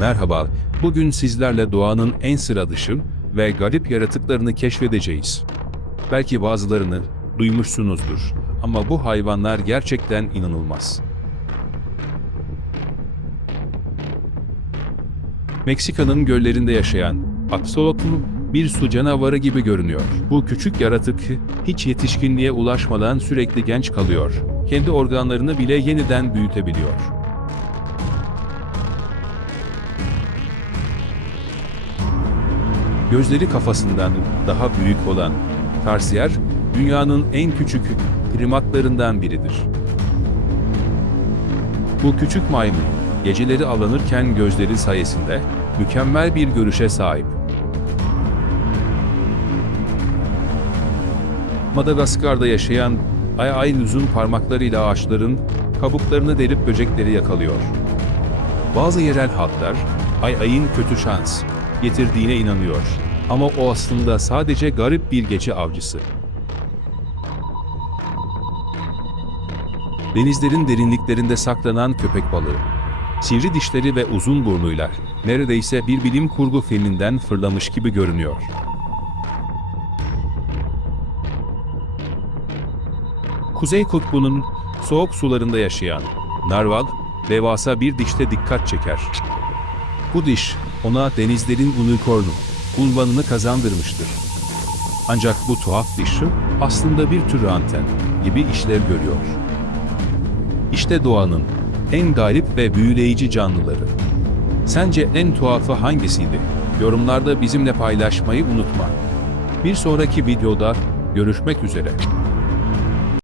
Merhaba, bugün sizlerle doğanın en sıra dışı ve garip yaratıklarını keşfedeceğiz. Belki bazılarını duymuşsunuzdur ama bu hayvanlar gerçekten inanılmaz. Meksika'nın göllerinde yaşayan aksolotl bir su canavarı gibi görünüyor. Bu küçük yaratık hiç yetişkinliğe ulaşmadan sürekli genç kalıyor. Kendi organlarını bile yeniden büyütebiliyor. Gözleri kafasından daha büyük olan Tarsier, dünyanın en küçük primatlarından biridir. Bu küçük maymun, geceleri avlanırken gözleri sayesinde mükemmel bir görüşe sahip. Madagaskar'da yaşayan ay ayın uzun parmaklarıyla ağaçların kabuklarını delip böcekleri yakalıyor. Bazı yerel halklar ay ayın kötü şans getirdiğine inanıyor. Ama o aslında sadece garip bir gece avcısı. Denizlerin derinliklerinde saklanan köpek balığı. Sivri dişleri ve uzun burnuyla neredeyse bir bilim kurgu filminden fırlamış gibi görünüyor. Kuzey Kutbu'nun soğuk sularında yaşayan narval, devasa bir dişte dikkat çeker. Bu diş, ona denizlerin unicornu, unvanını kazandırmıştır. Ancak bu tuhaf diş, aslında bir tür anten gibi işlev görüyor. İşte doğanın en garip ve büyüleyici canlıları. Sence en tuhafı hangisiydi? Yorumlarda bizimle paylaşmayı unutma. Bir sonraki videoda görüşmek üzere.